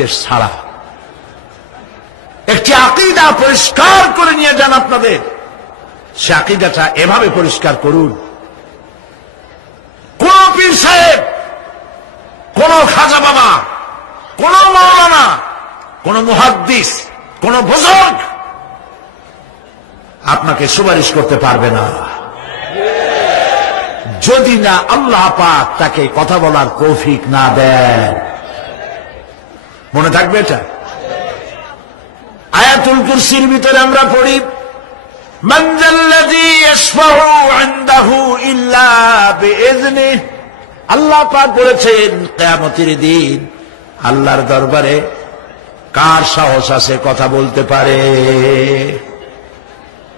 দেশ ছাড়া। একটি আকীদা পরিষ্কার করে নিয়ে যান আপনাদের, সে আকীদাটা এভাবে পরিষ্কার করুন, কোন পীর সাহেব, কোন খাজা বাবা, কোন মাওলানা, কোন মুহাদ্দিস, কোন বুজুর্গ আপনাকে সুপারিশ করতে পারবে না যদি না আল্লাহ পাক তাকে কথা বলার তৌফিক না দেন। মনে থাকবে এটা। আয়াতুল কুরসির ভিতরে আমরা পড়ি, মান যাল্লাযী ইয়াশফাউ ইনদাহু ইল্লা বিইজনিহি। আল্লাহ পাক বলেছেন কিয়ামতের দিন আল্লাহর দরবারে কার সাহস আছে কথা বলতে পারে?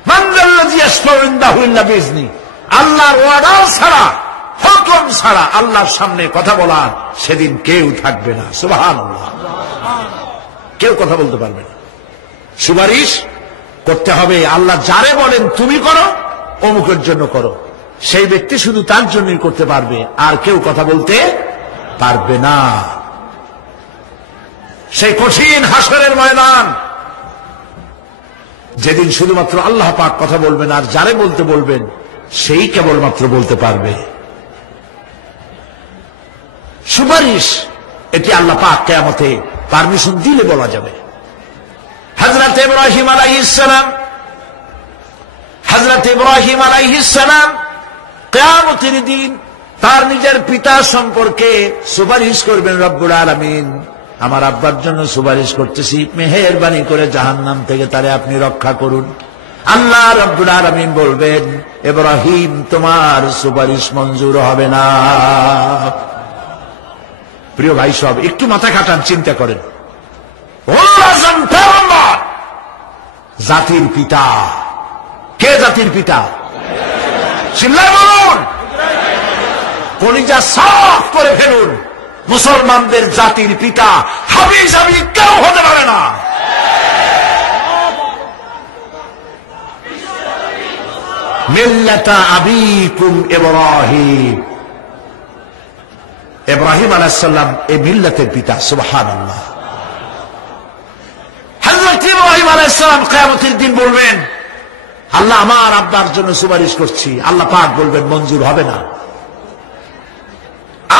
মান যাল্লাযী ইয়াশফাউ ইনদাহু ইল্লা বিইজনিহি। আল্লাহর অর্ডার ছাড়া, হুকুম ছাড়া আল্লাহর সামনে কথা বলার সেদিন কেউ থাকবে না। সুবহানাল্লাহ। কেউ কথা বলতে পারবে না। সুপারিশ করতে হবে আল্লাহ যারে বলেন তুমি করো, অমুকের জন্য করো, সেই ব্যক্তি শুধু তার জন্যই করতে পারবে, আর কেউ কথা বলতে পারবে না। সেই কঠিন হাসরের ময়দান, যেদিন শুধুমাত্র আল্লাহ পাক কথা বলবেন, আর যারে বলতে বলবেন সেই কেবলমাত্র বলতে পারবে। সুপারিশ এটি আল্লাহ পাক কিয়ামতে পারমিশন দিলে বলা যাবে। হযরত ইব্রাহিম আলাইহিস সালাম কিয়ামতের দিন তার নিজের পিতা সম্পর্কে সুপারিশ করবেন, রব্বুল আলামিন আমার আব্বার জন্য সুপারিশ করতেছি, মেহেরবানি করে জাহান্নাম থেকে তারে আপনি রক্ষা করুন। আল্লাহ রব্বুল আলামিন বলবেন, ইব্রাহিম তোমার সুপারিশ মঞ্জুর হবে না। প্রিয় ভাই সব, একটু মাথা খাটান, চিন্তা করেন। জাতির পিতা কে? জাতির পিতা চিল্লায় বলুন, কলিজা সাফ করে ফেলুন। মুসলমানদের জাতির পিতা হাবিজাবি কেউ হতে পারে না। মিল্লাতা আবিকুম ইব্রাহিম। ইব্রাহিম আলাইহিস সালাম এই মিল্লাতের পিতা। সুবহানাল্লাহ। হযরত ইব্রাহিম আলাইহিস সালাম কিয়ামতের দিন বলবেন, আল্লাহ আমার আব্বার জন্য সুপারিশ করছি। আল্লাহ পাক বলবেন মঞ্জুর হবে না।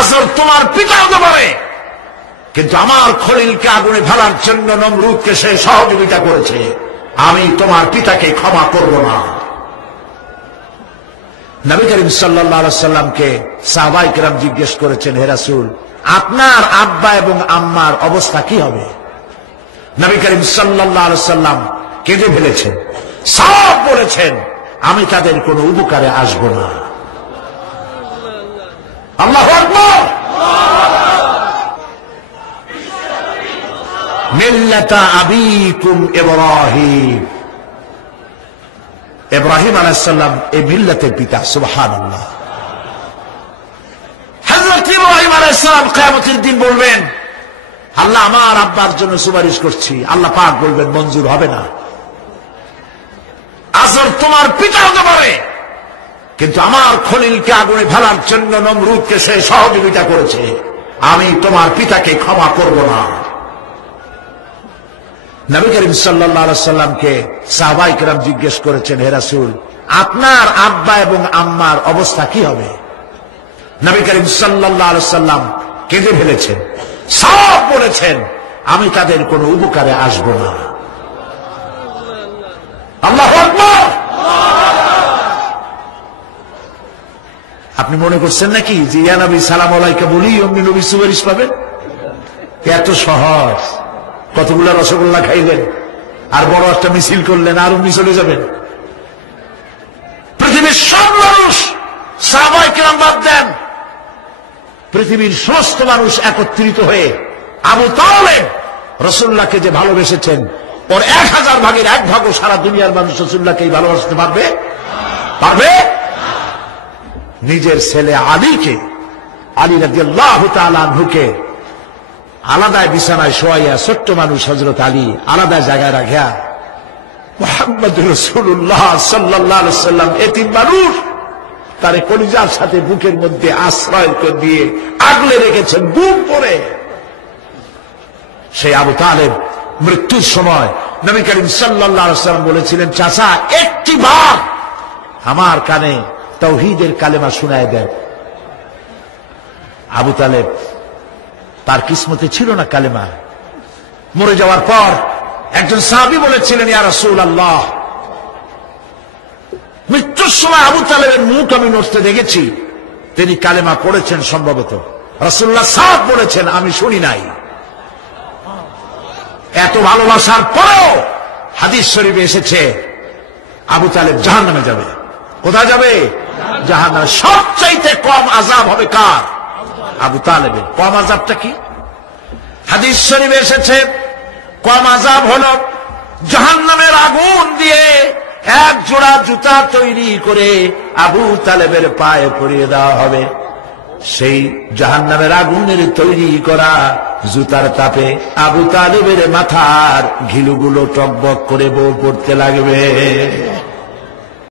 আসল তোমার পিতা হতে পারে, কিন্তু আমার খলিলকে আগুনে ফেলার জন্য নমরুদকে সে সহযোগিতা করেছে, আমি তোমার পিতাকে ক্ষমা করব না। নবী করিম সাল্লাল্লাহু আলাইহি সাল্লামকে সাহাবায়ে কেরাম জিজ্ঞেস করেছেন, হে রাসূল আপনার আব্বা এবং আম্মার অবস্থা কি হবে? নবী করিম সাল্লাল্লাহু আলাইহি সাল্লাম কেঁদে ফেলেছেন, সব বলেছেন আমি তাদের কোনো উপকারে আসব না। আল্লাহু আকবার। মিল্লাতা আবিকুম ইব্রাহিম। ইব্রাহিম আলাইহিস সালাম এই মিল্লাতের পিতা। সুবহানাল্লাহ। হযরত ইব্রাহিম আলাইহিস সালাম কিয়ামতের দিন বলবেন, আল্লাহ আমার আব্বার জন্য সুপারিশ করছি। আল্লাহ পাক বলবেন মঞ্জুর হবে না। আসল তোমার পিতা হতে পারে, কিন্তু আমার খলিলকে আগুনে ফেলার জন্য নমরুদকে সে সহযোগিতা করেছে, আমি তোমার পিতাকে ক্ষমা করব না। নবী করিম সাল্লাল্লাহু আলাইহি সাল্লামকে সাহাবায়ে কেরাম জিজ্ঞেস করেছেন, হে রাসূল আপনার আব্বা এবং আম্মার অবস্থা কি হবে? নবী করিম সাল্লাল্লাহু আলাইহি সাল্লাম কেঁদে ফেলেছেন, সব বলেছেন আমি তাদের কোনো উপকারে আসব না। আল্লাহু আকবার। আপনি মনে করছেন নাকি যে ইয়া নবী সালাম আলাইকা বলি অমনি নবী সুপারিশ পাবেন? এত সহজ। কতগুলো রসগোল্লা খাইলেন আর বড় একটা মিছিল করলেন আর অমনি চলে যাবেন? পৃথিবীর সব মানুষ, সাহাবায়ে কেরাম বাদ দেন, পৃথিবীর সমস্ত মানুষ একত্রিত হয়ে আবু তালেব রাসূলুল্লাহকে যে ভালোবেসেছেন, ওর 1000 ভাগের 1 ভাগও সারা দুনিয়ার মানুষ রাসূলুল্লাহকে ভালোবাসতে পারবে? পারবে? নিজের ছেলে আলীকে, আলী রাদিয়াল্লাহু তাআলা আনহুকে আলাদা বিছানায় শোয়াইয়া, ছোট্ট মানুষ হযরত আলী আলাদা জায়গায় রাখিয়া মুহাম্মদুর রাসূলুল্লাহ সাল্লাল্লাহু আলাইহি ওয়াসাল্লাম এতিম মানুষ তারে কলিজার সাথে বুকের মধ্যে আশ্রয় করে দিয়ে আগলে রেখেছেন বুক পরে। সেই আবু তালেব মৃত্যুর সময় নবী করিম সাল্লাল্লাহু আলাইহি ওয়াসাল্লাম বলেছিলেন, চাচা একটি বার আমার কানে তাওহীদের কালেমা শোনায় দেন। আবু তালেব তার কিসমতে ছিল না কালেমা। মরে যাওয়ার পর একজন সাহাবী বলেছিলেন, ইয়া রাসূলুল্লাহ, মৃত্যুর সময় আবু তালেবের মুখ আমি নড়তে দেখেছি, তিনি কালেমা পড়েছেন সম্ভবত। রাসূলুল্লাহ সাফ বলেছেন, আমি শুনি নাই। এত ভালোবাসার পরেও হাদিস শরীফে এসেছে আবু তালেব জাহান্নামে যাবে। কোথায় যাবে? জাহান্নামে। সবচাইতে কম আযাব হবে কার? আবু তালেবের। কম আযাবটা কি? হাদিস শরীফে এসেছে কম আযাব হলো জাহান্নামের আগুন দিয়ে এক জোড়া জুতা তৈরি করে আবু তালেবের পায়ে পরিয়ে দেওয়া হবে। সেই জাহান্নামের আগুনের তৈরি করা জুতার তাপে আবু তালেবের মাথার ঘিলুগুলো টকবক করে বউ পড়তে লাগবে।